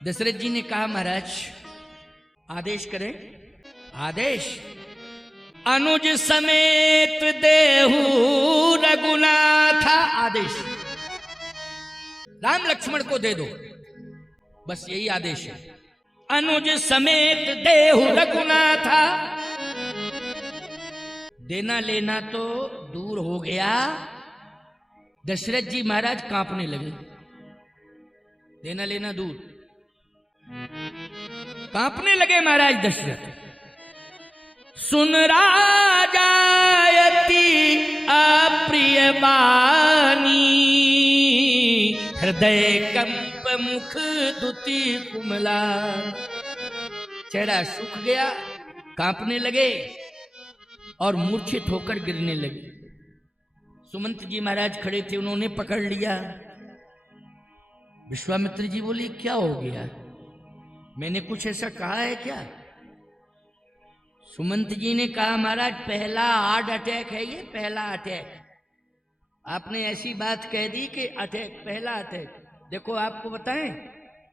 दशरथ जी ने कहा महाराज आदेश करें। आदेश। अनुज समेत देहु रघुनाथ। आदेश राम लक्ष्मण को दे दो, बस यही आदेश है। अनुज समेत देहु रघुनाथ। देना लेना तो दूर हो गया, दशरथ जी महाराज कांपने लगे। देना लेना दूर, कांपने लगे महाराज दशरथ। सुन राजायति अप्रिय बानी, हृदय कंप मुख दुति कुमला। चेहरा सूख गया, कांपने लगे और मूर्छित होकर गिरने लगे। सुमंत जी महाराज खड़े थे, उन्होंने पकड़ लिया। विश्वामित्र जी बोली क्या हो गया, मैंने कुछ ऐसा कहा है क्या? सुमंत जी ने कहा महाराज पहला हार्ट अटैक है ये, पहला अटैक। आपने ऐसी बात कह दी कि अटैक, पहला अटैक। देखो आपको बताएं,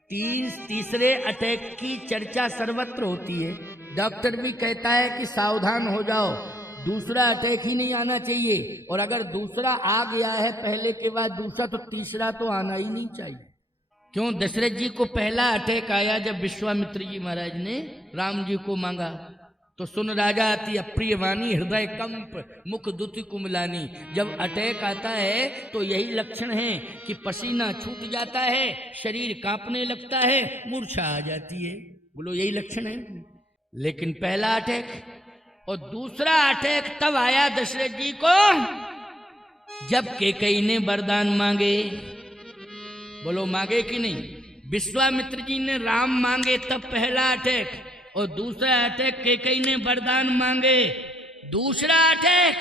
तीसरे अटैक की चर्चा सर्वत्र होती है। डॉक्टर भी कहता है कि सावधान हो जाओ, दूसरा अटैक ही नहीं आना चाहिए, और अगर दूसरा आ गया है पहले के बाद दूसरा, तो तीसरा तो आना ही नहीं चाहिए। क्यों? दशरथ जी को पहला अटैक आया जब विश्वामित्र जी महाराज ने राम जी को मांगा। तो सुन राजा अति अप्रिय वाणी, हृदय कंप मुख दुति कुमलानी। जब अटैक आता है तो यही लक्षण है कि पसीना छूट जाता है, शरीर कांपने लगता है, मूर्छा आ जाती है। बोलो यही लक्षण है। लेकिन पहला अटैक और दूसरा अटैक तब आया दशरथ जी को जब कैकेयी ने वरदान मांगे। बोलो मांगे कि नहीं? विश्वामित्र जी ने राम मांगे तब पहला अटैक, और दूसरा अटैक कैकेयी ने वरदान मांगे, दूसरा अटैक।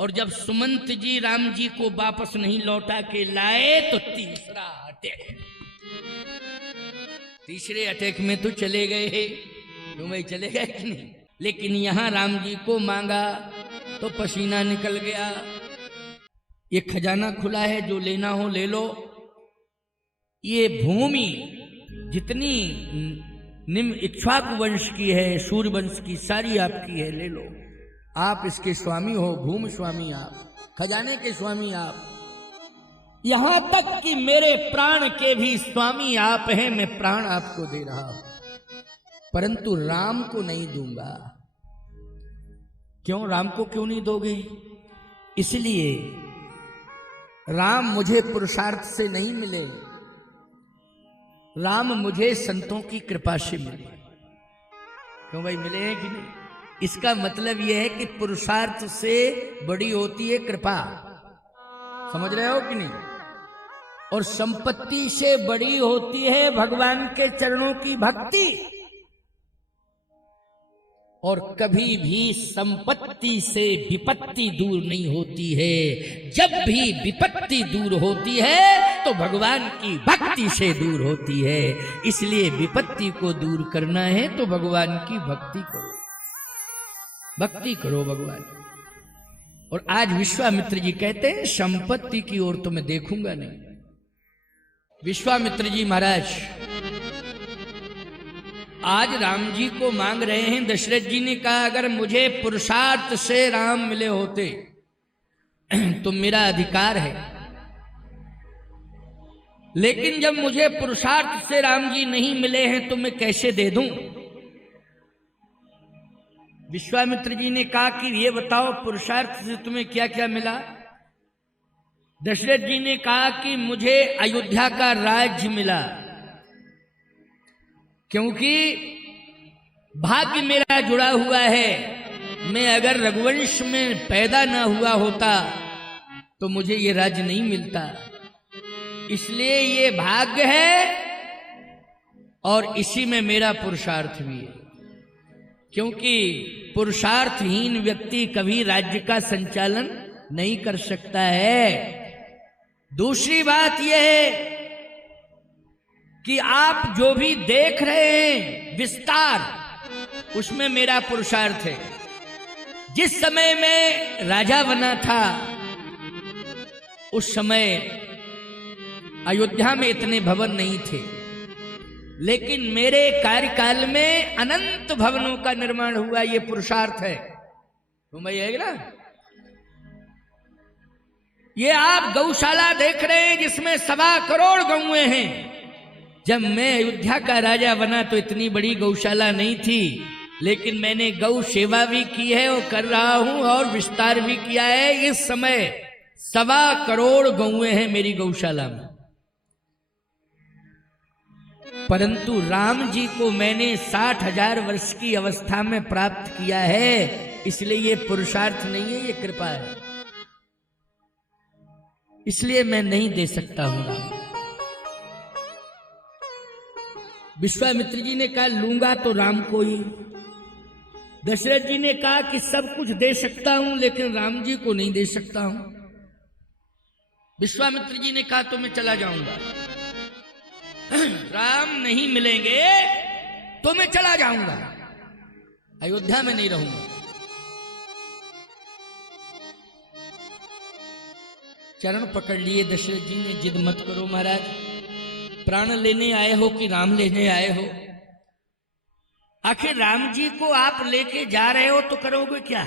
और जब सुमंत जी राम जी को वापस नहीं लौटा के लाए तो तीसरा अटैक। तीसरे अटैक में तो चले गए हैं, क्यों भाई चले गए कि नहीं? लेकिन यहां राम जी को मांगा तो पसीना निकल गया। ये खजाना खुला है, जो लेना हो ले लो। ये भूमि जितनी निम्न इक्ष्वाकु वंश की है, सूर्य वंश की, सारी आपकी है, ले लो। आप इसके स्वामी हो, भूमि स्वामी आप, खजाने के स्वामी आप। यहां तक कि मेरे प्राण के भी स्वामी आप हैं, मैं प्राण आपको दे रहा हूं, परंतु राम को नहीं दूंगा। क्यों? राम को क्यों नहीं दोगे? इसलिए राम मुझे पुरुषार्थ से नहीं मिले, राम मुझे संतों की कृपा से मिले। क्यों भाई मिले हैं कि नहीं? इसका मतलब यह है कि पुरुषार्थ से बड़ी होती है कृपा। समझ रहे हो कि नहीं? और संपत्ति से बड़ी होती है भगवान के चरणों की भक्ति। और कभी भी संपत्ति से विपत्ति दूर नहीं होती है। जब भी विपत्ति दूर होती है तो भगवान की भक्ति से दूर होती है। इसलिए विपत्ति को दूर करना है तो भगवान की भक्ति करो, भक्ति करो भगवान। और आज विश्वामित्र जी कहते हैं संपत्ति की ओर तो मैं देखूंगा नहीं। विश्वामित्र जी महाराज आज राम जी को मांग रहे हैं। दशरथ जी ने कहा अगर मुझे पुरुषार्थ से राम मिले होते तो मेरा अधिकार है, लेकिन जब मुझे पुरुषार्थ से राम जी नहीं मिले हैं तो मैं कैसे दे दूं? विश्वामित्र जी ने कहा कि ये बताओ पुरुषार्थ से तुम्हें क्या क्या मिला? दशरथ जी ने कहा कि मुझे अयोध्या का राज्य मिला, क्योंकि भाग्य मेरा जुड़ा हुआ है। मैं अगर रघुवंश में पैदा न हुआ होता तो मुझे ये राज्य नहीं मिलता। इसलिए ये भाग्य है और इसी में मेरा पुरुषार्थ भी है, क्योंकि पुरुषार्थहीन व्यक्ति कभी राज्य का संचालन नहीं कर सकता है। दूसरी बात यह है कि आप जो भी देख रहे हैं विस्तार, उसमें मेरा पुरुषार्थ है। जिस समय मैं राजा बना था उस समय अयोध्या में इतने भवन नहीं थे, लेकिन मेरे कार्यकाल में अनंत भवनों का निर्माण हुआ। ये पुरुषार्थ है। तो मैं है ना, ये आप गौशाला देख रहे हैं जिसमें 1.25 करोड़ गौएं हैं। जब मैं अयोध्या का राजा बना तो इतनी बड़ी गौशाला नहीं थी, लेकिन मैंने गौ सेवा भी की है और कर रहा हूं और विस्तार भी किया है। इस समय 1.25 करोड़ गौएं हैं मेरी गौशाला में। परंतु राम जी को मैंने 60,000 वर्ष की अवस्था में प्राप्त किया है, इसलिए ये पुरुषार्थ नहीं है, ये कृपा है। इसलिए मैं नहीं दे सकता हूं राम। विश्वामित्र जी ने कहा लूंगा तो राम को ही। दशरथ जी ने कहा कि सब कुछ दे सकता हूं लेकिन राम जी को नहीं दे सकता हूं। विश्वामित्र जी ने कहा तो मैं चला जाऊंगा। राम नहीं मिलेंगे तो मैं चला जाऊंगा, अयोध्या में नहीं रहूंगा। चरण पकड़ लिए दशरथ जी ने, जिद मत करो महाराज, प्राण लेने आए हो कि राम लेने आए हो? आखिर राम जी को आप लेके जा रहे हो तो करोगे क्या?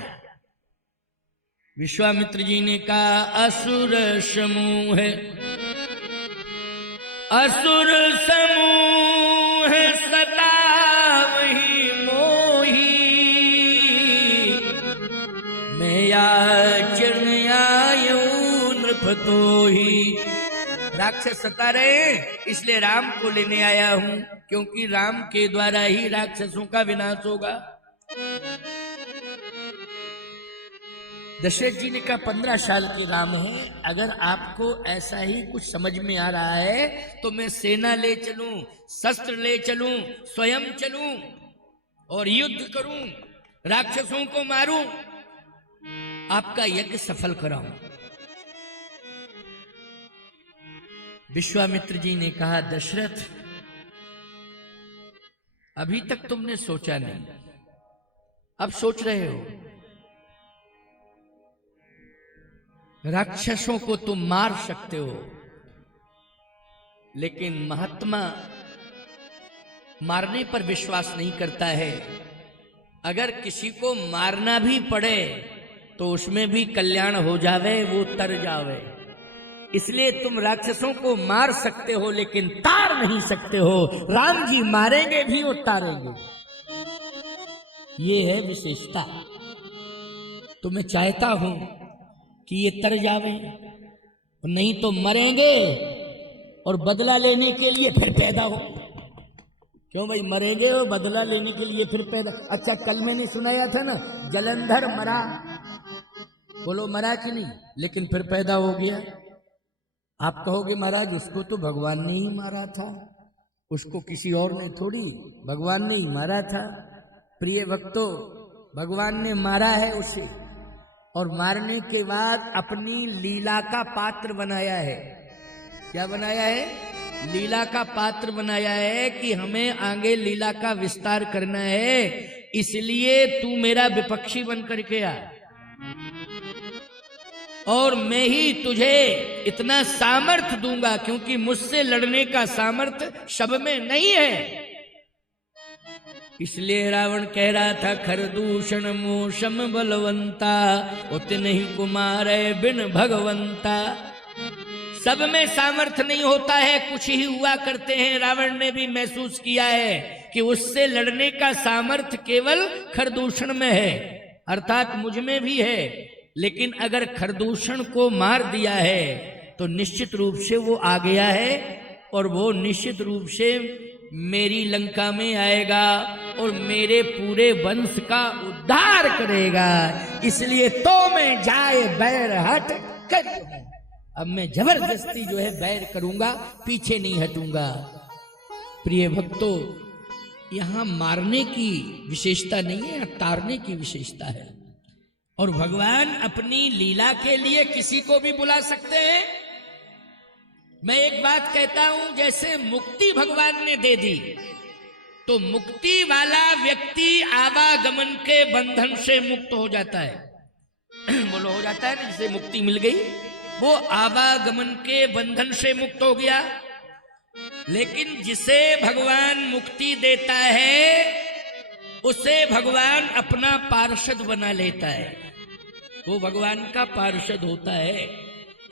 विश्वामित्र जी ने कहा असुर समूह सतावहि मोही, मैं याचन आयूं नृपतोहि। राक्षस सता रहे हैं इसलिए राम को लेने आया हूं, क्योंकि राम के द्वारा ही राक्षसों का विनाश होगा। दशरथ जी ने कहा 15 साल के राम है, अगर आपको ऐसा ही कुछ समझ में आ रहा है तो मैं सेना ले चलूं, शस्त्र ले चलूं, स्वयं चलूं और युद्ध करूं, राक्षसों को मारूं, आपका यज्ञ सफल कराऊं। विश्वामित्र जी ने कहा दशरथ अभी तक तुमने सोचा नहीं, अब सोच रहे हो। राक्षसों को तुम मार सकते हो, लेकिन महात्मा मारने पर विश्वास नहीं करता है। अगर किसी को मारना भी पड़े तो उसमें भी कल्याण हो जावे, वो तर जावे। इसलिए तुम राक्षसों को मार सकते हो लेकिन तार नहीं सकते हो। राम जी मारेंगे भी और तारेंगे, ये है विशेषता। तो मैं चाहता हूं कि ये तर जावे, नहीं तो मरेंगे और बदला लेने के लिए फिर पैदा हो। क्यों भाई, मरेंगे और बदला लेने के लिए फिर पैदा। अच्छा, कल मैंने सुनाया था ना, जलंधर मरा, बोलो मरा कि नहीं, लेकिन फिर पैदा हो गया। आप कहोगे महाराज उसको तो भगवान ने ही मारा था, उसको किसी और ने थोड़ी, भगवान ने ही मारा था। प्रिय भक्तों, भगवान ने मारा है उसे, और मारने के बाद अपनी लीला का पात्र बनाया है। क्या बनाया है? लीला का पात्र बनाया है कि हमें आगे लीला का विस्तार करना है, इसलिए तू मेरा विपक्षी बन करके आ, और मैं ही तुझे इतना सामर्थ्य दूंगा, क्योंकि मुझसे लड़ने का सामर्थ्य सब में नहीं है। इसलिए रावण कह रहा था खरदूषण मोशम बलवंता, उतने ही कुमार बिन भगवंता। सब में सामर्थ्य नहीं होता है, कुछ ही हुआ करते हैं। रावण ने भी महसूस किया है कि उससे लड़ने का सामर्थ्य केवल खरदूषण में है, अर्थात मुझ में भी है। लेकिन अगर खरदूषण को मार दिया है तो निश्चित रूप से वो आ गया है, और वो निश्चित रूप से मेरी लंका में आएगा और मेरे पूरे वंश का उद्धार करेगा। इसलिए तो मैं जाए बैर हट कर, अब मैं जबरदस्ती जो है बैर करूंगा, पीछे नहीं हटूंगा। प्रिय भक्तों, यहां मारने की विशेषता नहीं है, तारने की विशेषता है। और भगवान अपनी लीला के लिए किसी को भी बुला सकते हैं। मैं एक बात कहता हूं, जैसे मुक्ति भगवान ने दे दी, तो मुक्ति वाला व्यक्ति आवागमन के बंधन से मुक्त हो जाता है। बोलो, हो जाता है ना, जिसे मुक्ति मिल गई, वो आवागमन के बंधन से मुक्त हो गया। लेकिन जिसे भगवान मुक्ति देता है उसे भगवान अपना पार्षद बना लेता है, वो भगवान का पार्षद होता है।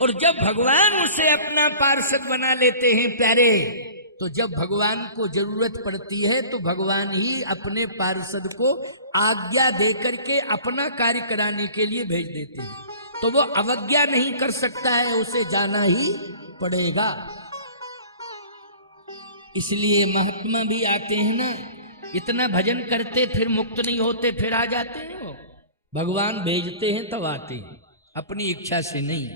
और जब भगवान उसे अपना पार्षद बना लेते हैं प्यारे, तो जब भगवान को जरूरत पड़ती है तो भगवान ही अपने पार्षद को आज्ञा देकर के अपना कार्य कराने के लिए भेज देते हैं, तो वो अवज्ञा नहीं कर सकता है, उसे जाना ही पड़ेगा। इसलिए महात्मा भी आते हैं ना, इतना भजन करते फिर मुक्त नहीं होते, फिर आ जाते हैं। वो भगवान भेजते हैं तब आते हैं, अपनी इच्छा से नहीं।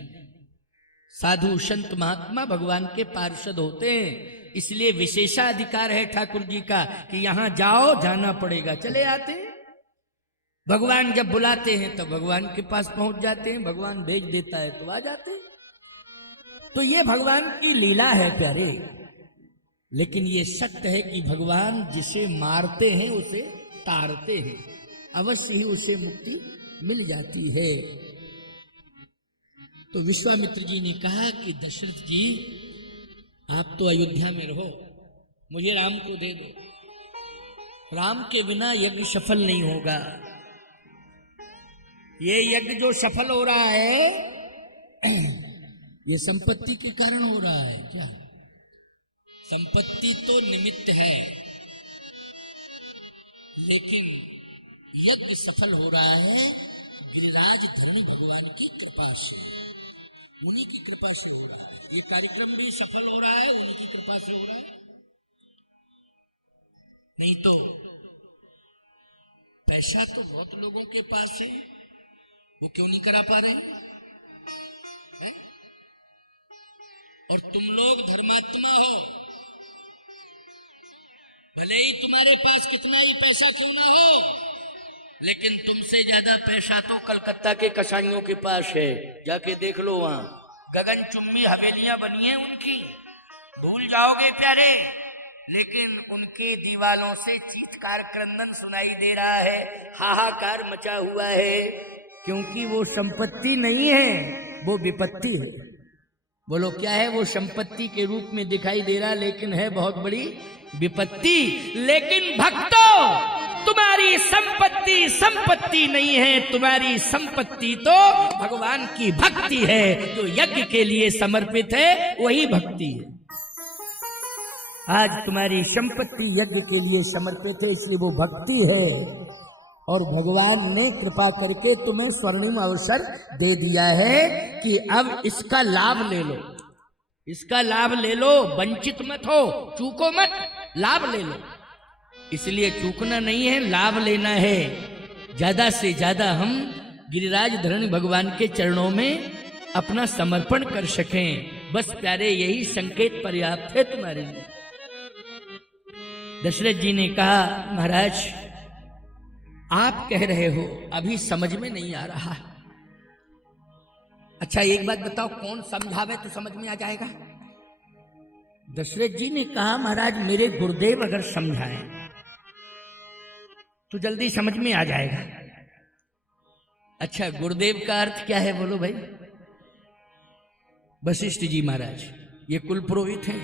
साधु संत महात्मा भगवान के पार्षद होते हैं, इसलिए विशेषाधिकार है ठाकुर जी का कि यहां जाओ, जाना पड़ेगा, चले आते हैं। भगवान जब बुलाते हैं तो भगवान के पास पहुंच जाते हैं, भगवान भेज देता है तो आ जाते हैं। तो ये भगवान की लीला है प्यारे। लेकिन ये सत्य है कि भगवान जिसे मारते हैं उसे तारते हैं, अवश्य ही उसे मुक्ति मिल जाती है। तो विश्वामित्र जी ने कहा कि दशरथ जी आप तो अयोध्या में रहो, मुझे राम को दे दो। राम के बिना यज्ञ सफल नहीं होगा। ये यज्ञ जो सफल हो रहा है ये संपत्ति के कारण हो रहा है क्या? संपत्ति तो निमित्त है, लेकिन यज्ञ सफल हो रहा है गिरिराज धनी भगवान की कृपा से, उन्हीं की कृपा से हो रहा है। ये कार्यक्रम भी सफल हो रहा है उनकी कृपा से हो रहा है। नहीं तो पैसा तो बहुत लोगों के पास है, वो क्यों नहीं करा पा रहे हैं? और तुम लोग धर्मात्मा हो, भले ही तुम्हारे पास कितना ही पैसा क्यों ना हो, लेकिन तुमसे ज्यादा पैसा तो कलकत्ता के कसाईयों के पास है। जाके देख लो, वहां गगन चुम्बी हवेलियां बनी है उनकी, भूल जाओगे प्यारे। लेकिन उनके दीवालों से चीत्कार क्रंदन सुनाई दे रहा है, हाहाकार मचा हुआ है, क्योंकि वो संपत्ति नहीं है, वो विपत्ति है। बोलो क्या है? वो संपत्ति के रूप में दिखाई दे रहा, लेकिन है बहुत बड़ी विपत्ति। लेकिन भक्तों, तुम्हारी संपत्ति संपत्ति नहीं है, तुम्हारी संपत्ति तो भगवान की भक्ति है। जो यज्ञ के लिए समर्पित है वही भक्ति है। आज तुम्हारी संपत्ति यज्ञ के लिए समर्पित है, इसलिए वो भक्ति है। और भगवान ने कृपा करके तुम्हें स्वर्णिम अवसर दे दिया है कि अब इसका लाभ ले लो, इसका लाभ ले लो, वंचित मत हो, चूको मत, लाभ ले लो। इसलिए चूकना नहीं है, लाभ लेना है। ज्यादा से ज्यादा हम गिरिराज धरण भगवान के चरणों में अपना समर्पण कर सकें, बस प्यारे यही संकेत पर्याप्त है तुम्हारे लिए। दशरथ जी ने कहा, महाराज आप कह रहे हो, अभी समझ में नहीं आ रहा। अच्छा एक बात बताओ, कौन समझावे तो समझ में आ जाएगा? दशरथ जी ने कहा, महाराज मेरे गुरुदेव अगर समझाएं तो जल्दी समझ में आ जाएगा। अच्छा गुरुदेव का अर्थ क्या है बोलो भाई? वशिष्ठ जी महाराज, ये कुल पुरोहित हैं।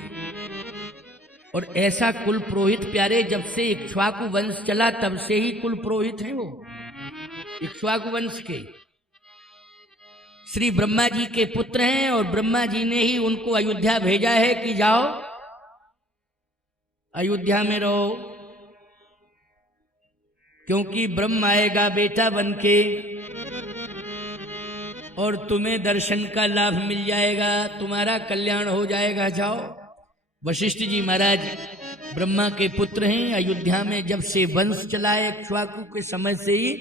और ऐसा कुल पुरोहित प्यारे, जब से इक्ष्वाकु वंश चला तब से ही कुल पुरोहित हैं वो। इक्ष्वाकु वंश के श्री ब्रह्मा जी के पुत्र हैं, और ब्रह्मा जी ने ही उनको अयोध्या भेजा है कि जाओ अयोध्या में रहो, क्योंकि ब्रह्म आएगा बेटा बनके और तुम्हें दर्शन का लाभ मिल जाएगा, तुम्हारा कल्याण हो जाएगा, जाओ। वशिष्ठ जी महाराज ब्रह्मा के पुत्र हैं। अयोध्या में जब से वंश चला है इक्ष्वाकु के समय से ही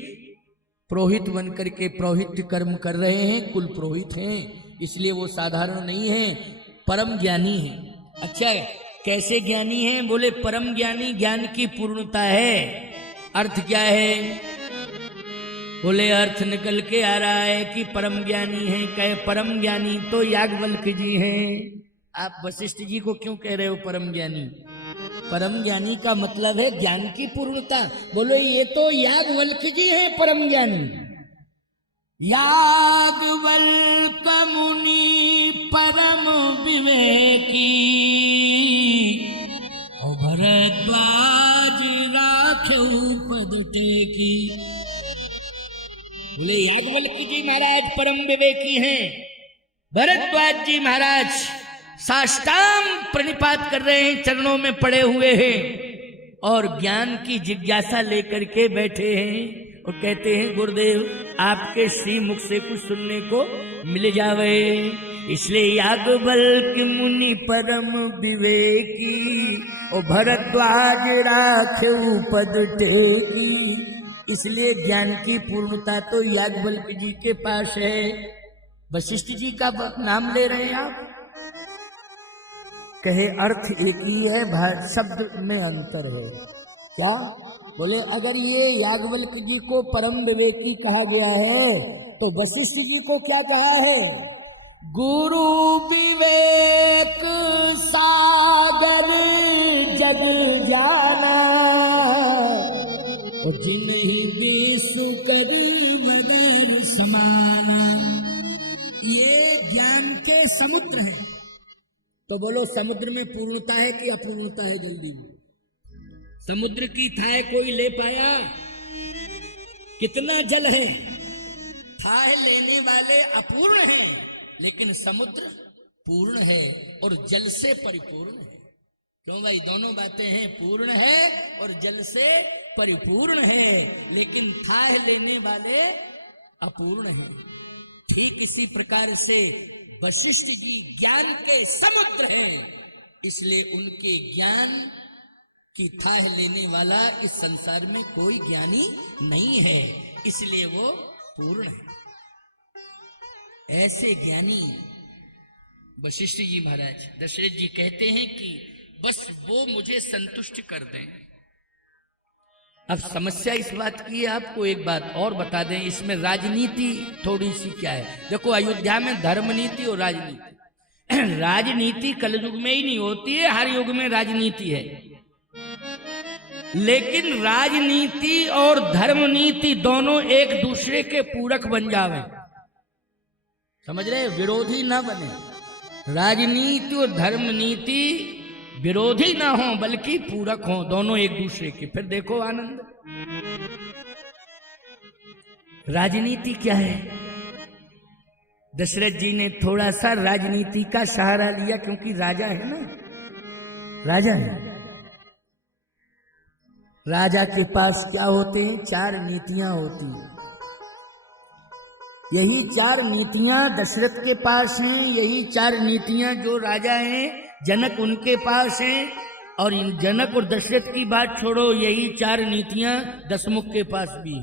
पुरोहित बनकर के पौरोहित्य कर्म कर रहे हैं, कुल पुरोहित हैं। इसलिए वो साधारण नहीं है, परम ज्ञानी है। अच्छा कैसे ज्ञानी है? बोले परम ज्ञानी, ज्ञान की पूर्णता है। अर्थ क्या है? बोले अर्थ निकल के आ रहा है कि परम ज्ञानी है। कहे परम ज्ञानी तो याज्ञवल्क्य जी हैं। आप वशिष्ठ जी को क्यों कह रहे हो परम ज्ञानी? परम ज्ञानी का मतलब है ज्ञान की पूर्णता। बोलो ये तो याज्ञवल्क्य जी हैं परम ज्ञानी। याज्ञवल्क्य मुनि परम विवेकी, भरद्वाज राखौ पद टेकी। बोले याज्ञवल्क्य जी महाराज परम विवेकी हैं। भरद्वाज जी महाराज साष्टांग प्रणिपात कर रहे हैं, चरणों में पड़े हुए हैं और ज्ञान की जिज्ञासा लेकर के बैठे हैं और कहते हैं गुरुदेव आपके श्री मुख से कुछ सुनने को मिल जावे। इसलिए याज्ञवल्क्य मुनि परम विवेकी और भरद्वाज राखे पद टेकी। इसलिए ज्ञान की पूर्णता तो याज्ञवल्क्य जी के पास है। वशिष्ठ जी का नाम ले रहे हैं आप, कहे अर्थ एक ही है, शब्द में अंतर है। क्या बोले? अगर ये याज्ञवल्क्य जी को परम विवेकी कहा गया है तो वशिष्ठ जी को क्या कहा है? गुरु विवेक सागर जग जाना जिन्हीं देसु करी वगर समाना। ये ज्ञान के समुद्र है। तो बोलो समुद्र में पूर्णता है कि अपूर्णता है? जल्दी में समुद्र की थाह कोई ले पाया? कितना जल है, थाह लेने वाले अपूर्ण हैं, लेकिन समुद्र पूर्ण है और जल से परिपूर्ण है। क्यों भाई? दोनों बातें हैं, पूर्ण है और जल से परिपूर्ण है, लेकिन थाह लेने वाले अपूर्ण हैं। ठीक इसी प्रकार से वशिष्ठ जी ज्ञान के समुद्र हैं, इसलिए उनके ज्ञान की थाह लेने वाला इस संसार में कोई ज्ञानी नहीं है, इसलिए वो पूर्ण है। ऐसे ज्ञानी वशिष्ठ जी महाराज दशरथ जी कहते हैं कि बस वो मुझे संतुष्ट कर दें। अब समस्या इस बात की है, आपको एक बात और बता दें, इसमें राजनीति थोड़ी सी क्या है। देखो अयोध्या में धर्म नीति और राजनीति राजनीति कलयुग में ही नहीं होती है, हर युग में राजनीति है, लेकिन राजनीति और धर्म नीति दोनों एक दूसरे के पूरक बन जावे। समझ रहे? विरोधी ना बने। राजनीति और धर्म नीति विरोधी ना हो बल्कि पूरक हो, दोनों एक दूसरे के, फिर देखो आनंद। राजनीति क्या है? दशरथ जी ने थोड़ा सा राजनीति का सहारा लिया, क्योंकि राजा है ना, राजा है। राजा के पास क्या होते हैं? 4 नीतियां होती हैं। यही 4 नीतियां दशरथ के पास हैं, यही 4 नीतियां जो राजा हैं जनक उनके पास हैं, और इन जनक और दशरथ की बात छोड़ो, यही 4 नीतियां दशमुख के पास भी।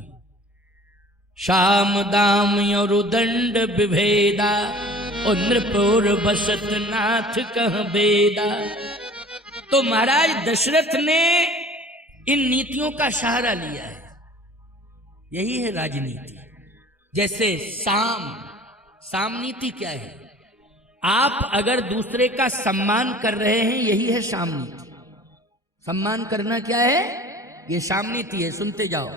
शाम दाम और दंड विभेदा और नृपुर बसत नाथ कह बेदा। तो महाराज दशरथ ने इन नीतियों का सहारा लिया है, यही है राजनीति। जैसे साम नीति क्या है? आप अगर दूसरे का सम्मान कर रहे हैं, यही है साम नीति। सम्मान करना क्या है? ये साम नीति है, सुनते जाओ।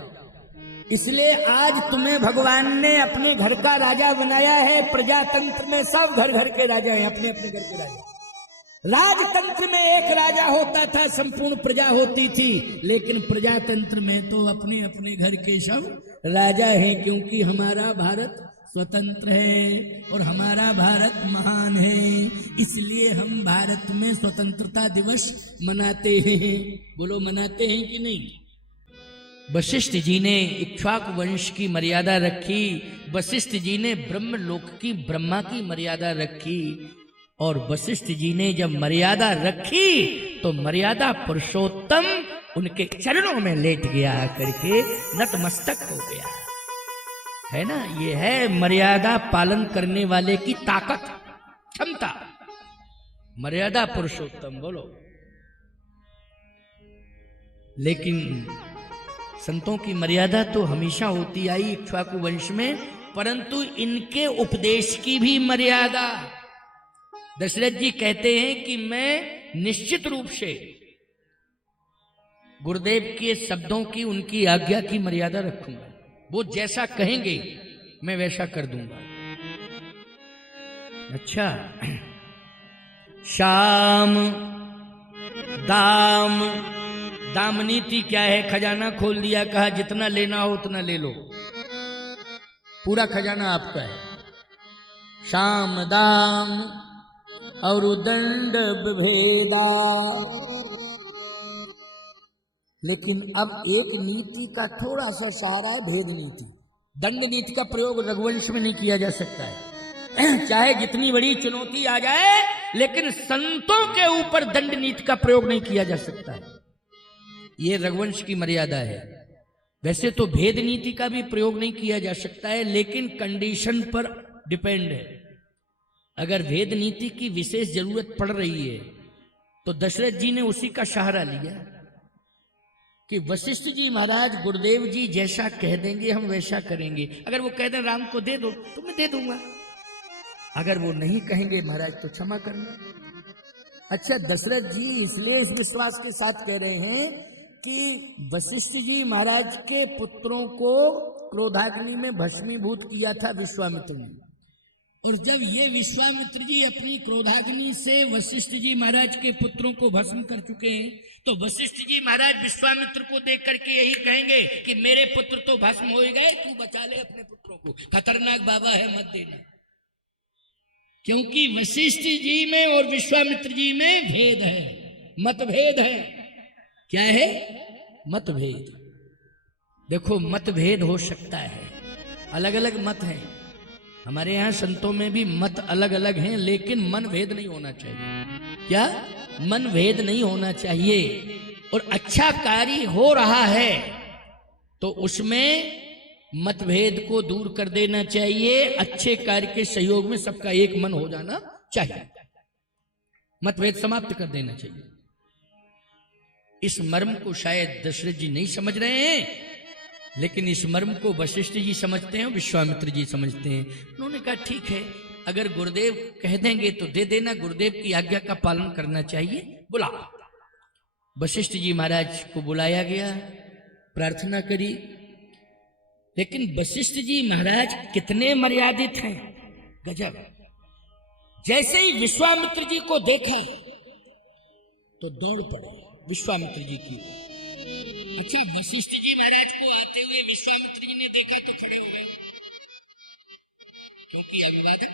इसलिए आज तुम्हें भगवान ने अपने घर का राजा बनाया है। प्रजातंत्र में सब घर घर के राजा हैं, अपने अपने घर के राजा। राजतंत्र में एक राजा होता था, संपूर्ण प्रजा होती थी, लेकिन प्रजातंत्र में तो अपने अपने घर के सब राजा हैं, क्योंकि हमारा भारत स्वतंत्र है और हमारा भारत महान है। इसलिए हम भारत में स्वतंत्रता दिवस मनाते हैं। बोलो मनाते हैं कि नहीं? वशिष्ठ जी ने इक्ष्वाकु वंश की मर्यादा रखी, वशिष्ठ जी ने ब्रह्मलोक की ब्रह्मा की मर्यादा रखी, और वशिष्ठ जी ने जब मर्यादा रखी तो मर्यादा पुरुषोत्तम उनके चरणों में लेट गया, करके नतमस्तक हो गया। है ना? ये है मर्यादा पालन करने वाले की ताकत, क्षमता। मर्यादा पुरुषोत्तम बोलो। लेकिन संतों की मर्यादा तो हमेशा होती आई इक्ष्वाकु वंश में, परंतु इनके उपदेश की भी मर्यादा। दशरथ जी कहते हैं कि मैं निश्चित रूप से गुरुदेव के शब्दों की, उनकी आज्ञा की मर्यादा रखूंगा। वो जैसा कहेंगे मैं वैसा कर दूंगा। अच्छा, शाम दाम, दाम नीति क्या है? खजाना खोल दिया, कहा जितना लेना हो उतना ले लो, पूरा खजाना आपका है। शाम दाम और दंड विभेदा। लेकिन अब एक नीति का थोड़ा सा सहारा है, भेद नीति। दंड नीति का प्रयोग रघुवंश में नहीं किया जा सकता है, चाहे जितनी बड़ी चुनौती आ जाए, लेकिन संतों के ऊपर दंड नीति का प्रयोग नहीं किया जा सकता है। यह रघुवंश की मर्यादा है। वैसे तो भेद नीति का भी प्रयोग नहीं किया जा सकता है, लेकिन कंडीशन पर डिपेंड है। अगर भेद नीति की विशेष जरूरत पड़ रही है तो दशरथ जी ने उसी का सहारा लिया कि वशिष्ठ जी महाराज गुरुदेव जी जैसा कह देंगे हम वैसा करेंगे। अगर वो कह दें राम को दे दो तो मैं दे दूंगा, अगर वो नहीं कहेंगे महाराज तो क्षमा करना। अच्छा, दशरथ जी इसलिए इस विश्वास के साथ कह रहे हैं कि वशिष्ठ जी महाराज के पुत्रों को क्रोधाग्नि में भस्मीभूत किया था विश्वामित्र ने, और जब ये विश्वामित्र जी अपनी क्रोधाग्नि से वशिष्ठ जी महाराज के पुत्रों को भस्म कर चुके हैं, तो वशिष्ठ जी महाराज विश्वामित्र को देख करके यही कहेंगे कि मेरे पुत्र तो भस्म हो गए, तू बचा ले अपने पुत्रों को, खतरनाक बाबा है, मत देना। क्योंकि वशिष्ठ जी में और विश्वामित्र जी में भेद है, मतभेद है। क्या है? मतभेद। देखो, मतभेद हो सकता है, अलग अलग मत हैं। हमारे यहाँ संतों में भी मत अलग अलग हैं, लेकिन मन भेद नहीं होना चाहिए। क्या? मन भेद नहीं होना चाहिए। और अच्छा कार्य हो रहा है तो उसमें मतभेद को दूर कर देना चाहिए। अच्छे कार्य के सहयोग में सबका एक मन हो जाना चाहिए, मतभेद समाप्त कर देना चाहिए। इस मर्म को शायद दशरथ जी नहीं समझ रहे हैं, लेकिन इस मर्म को वशिष्ठ जी समझते हैं, विश्वामित्र जी समझते हैं। उन्होंने कहा ठीक है, अगर गुरुदेव कह देंगे तो दे देना, गुरुदेव की आज्ञा का पालन करना चाहिए, बुला। वशिष्ठ जी महाराज को बुलाया गया, प्रार्थना करी। लेकिन वशिष्ठ जी महाराज कितने मर्यादित हैं, गजब। जैसे ही विश्वामित्र जी को देखा तो दौड़ पड़े विश्वामित्र जी की। अच्छा, वशिष्ठ जी महाराज को आते हुए विश्वामित्र जी ने देखा तो खड़े हो गए, क्योंकि अभिवादन।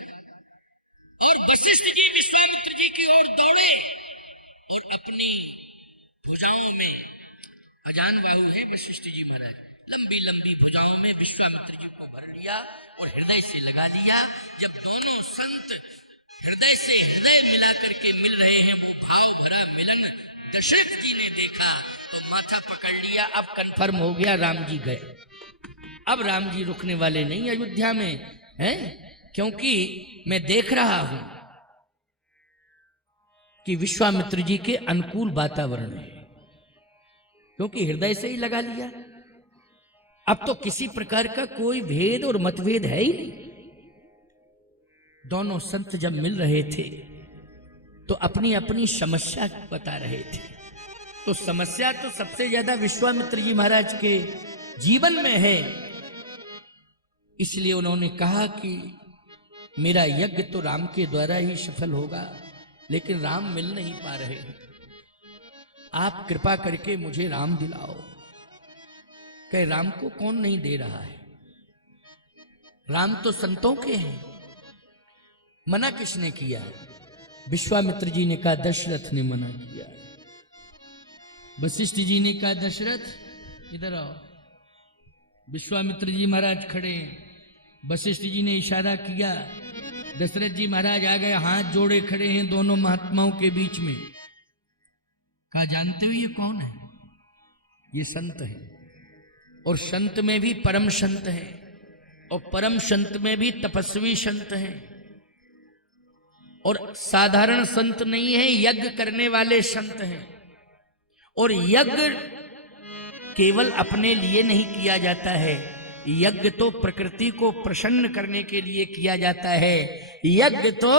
और वशिष्ठ जी विश्वामित्र जी की ओर दौड़े और अपनी भुजाओं में, अजान बाहु है वशिष्ठ जी महाराज, लंबी लंबी भुजाओं में विश्वामित्र जी को भर लिया और हृदय से लगा लिया। जब दोनों संत हृदय से हृदय मिला करके मिल रहे हैं, वो भाव भरा मिलन दशरथ जी ने देखा तो माथा पकड़ लिया। अब कंफर्म हो गया, राम जी गए। अब राम जी रुकने वाले नहीं अयोध्या में हैं, क्योंकि मैं देख रहा हूं कि विश्वामित्र जी के अनुकूल वातावरण है, क्योंकि हृदय से ही लगा लिया। अब तो किसी प्रकार का कोई भेद और मतभेद है ही नहीं। दोनों संत जब मिल रहे थे तो अपनी अपनी समस्या बता रहे थे। तो समस्या तो सबसे ज्यादा विश्वामित्र जी महाराज के जीवन में है। इसलिए उन्होंने कहा कि मेरा यज्ञ तो राम के द्वारा ही सफल होगा, लेकिन राम मिल नहीं पा रहे, आप कृपा करके मुझे राम दिलाओ। कहे राम को कौन नहीं दे रहा है, राम तो संतों के हैं। मना किसने किया? विश्वामित्र जी ने कहा, दशरथ ने मना किया। वशिष्ठ जी ने कहा, दशरथ इधर आओ। विश्वामित्र जी महाराज खड़े हैं, वशिष्ठ जी ने इशारा किया, दशरथ जी महाराज आ गए, हाथ जोड़े खड़े हैं दोनों महात्माओं के बीच में। कहा, जानते हो ये कौन है? ये संत है, और संत में भी परम संत है, और परम संत में भी तपस्वी संत है, और साधारण संत नहीं है, यज्ञ करने वाले संत हैं। और यज्ञ केवल अपने लिए नहीं किया जाता है, यज्ञ तो प्रकृति को प्रसन्न करने के लिए किया जाता है। यज्ञ तो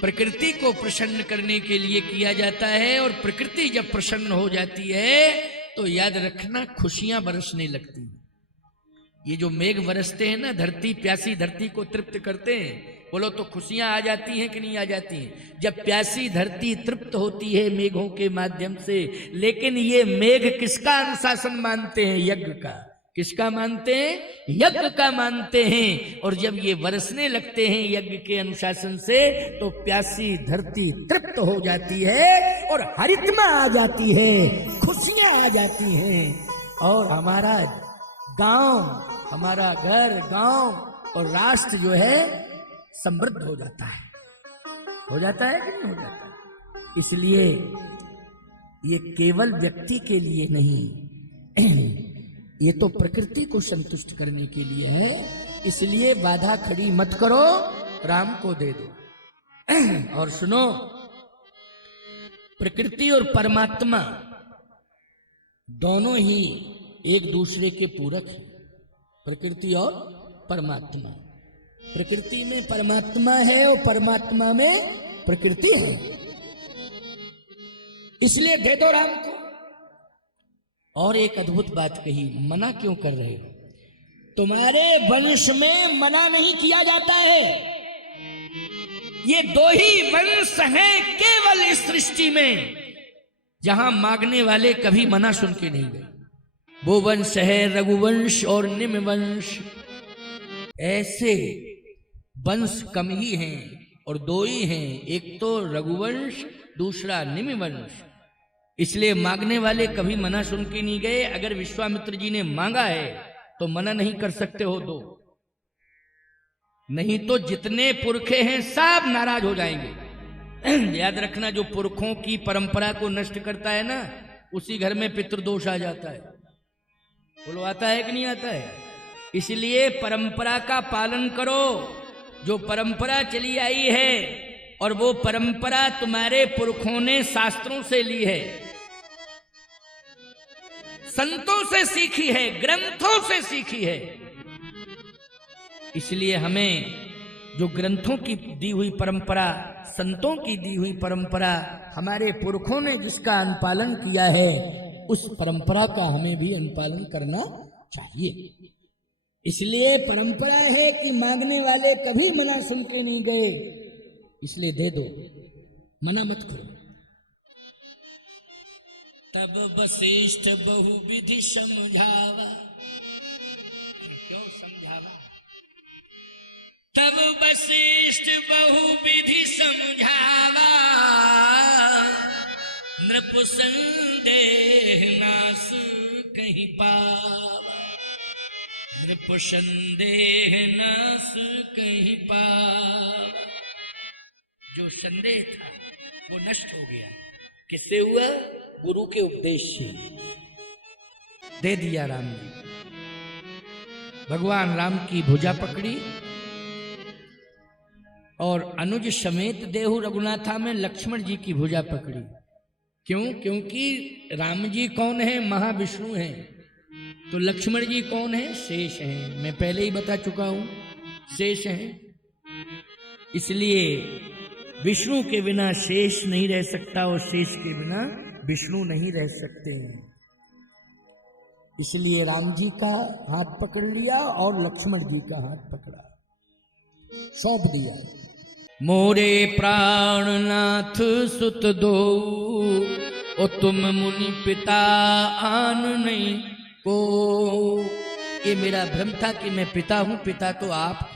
प्रकृति को प्रसन्न करने के लिए किया जाता है, और प्रकृति जब प्रसन्न हो जाती है तो याद रखना खुशियां बरसने लगती हैं। ये जो मेघ बरसते हैं ना, धरती, प्यासी धरती को तृप्त करते हैं, बोलो तो खुशियां आ जाती हैं कि नहीं आ जाती हैं? जब प्यासी धरती तृप्त होती है मेघों के माध्यम से। लेकिन ये मेघ किसका अनुशासन मानते हैं? यज्ञ का। किसका मानते हैं? यज्ञ का मानते हैं। और जब ये बरसने लगते हैं यज्ञ के अनुशासन से, तो प्यासी धरती तृप्त हो जाती है और हरितमा आ जाती है, खुशियां आ जाती हैं, और हमारा गांव, हमारा घर, गांव और राष्ट्र जो है समृद्ध हो जाता है। हो जाता है कि नहीं हो जाता? इसलिए ये केवल व्यक्ति के लिए नहीं, ये तो प्रकृति को संतुष्ट करने के लिए है। इसलिए बाधा खड़ी मत करो, राम को दे दो। और सुनो, प्रकृति और परमात्मा दोनों ही एक दूसरे के पूरक हैं। प्रकृति और परमात्मा, प्रकृति में परमात्मा है और परमात्मा में प्रकृति है। इसलिए दे दो राम को। और एक अद्भुत बात कही, मना क्यों कर रहे हो? तुम्हारे वंश में मना नहीं किया जाता है। ये दो ही वंश हैं केवल इस सृष्टि में जहां मांगने वाले कभी मना सुन के नहीं गए। वो वंश है रघुवंश और निम वंश। ऐसे वंश कम ही हैं और दो ही हैं, एक तो रघुवंश, दूसरा निम वंश। इसलिए मांगने वाले कभी मना सुन के नहीं गए। अगर विश्वामित्र जी ने मांगा है तो मना नहीं कर सकते हो तो, नहीं तो जितने पुरखे हैं सब नाराज हो जाएंगे। याद रखना, जो पुरखों की परंपरा को नष्ट करता है ना, उसी घर में पितृदोष आ जाता है। बोलो आता है कि नहीं आता है? इसलिए परंपरा का पालन करो, जो परंपरा चली आई है, और वो परंपरा तुम्हारे पुरखों ने शास्त्रों से ली है, संतों से सीखी है, ग्रंथों से सीखी है। इसलिए हमें जो ग्रंथों की दी हुई परंपरा, संतों की दी हुई परंपरा, हमारे पुरखों ने जिसका अनुपालन किया है, उस परंपरा का हमें भी अनुपालन करना चाहिए। इसलिए परंपरा है कि मांगने वाले कभी मना सुन के नहीं गए, इसलिए दे दो, मना मत करो। तब वशिष्ठ बहुविधि समझावा। क्यों समझावा? तब वशिष्ठ बहुविधि समझावा, नृप संदेह नास कहीं पावा। नृप संदेह नास कहीं पावा। जो संदेह था वो नष्ट हो गया। किससे हुआ? गुरु के उपदेश से। दे दिया राम जी। भगवान राम की भुजा पकड़ी और अनुज समेत देहु रघुनाथा में लक्ष्मण जी की भुजा पकड़ी। क्यों? क्योंकि राम जी कौन है? महाविष्णु हैं। तो लक्ष्मण जी कौन है? शेष हैं। मैं पहले ही बता चुका हूं, शेष हैं। इसलिए विष्णु के बिना शेष नहीं रह सकता और शेष के बिना विष्णु नहीं रह सकते हैं। इसलिए राम जी का हाथ पकड़ लिया और लक्ष्मण जी का हाथ पकड़ा, सौंप दिया। मोरे प्राणनाथ सुत दो, ओ तुम मुनि पिता आन नहीं को। ये मेरा भ्रम था कि मैं पिता हूं, पिता तो आप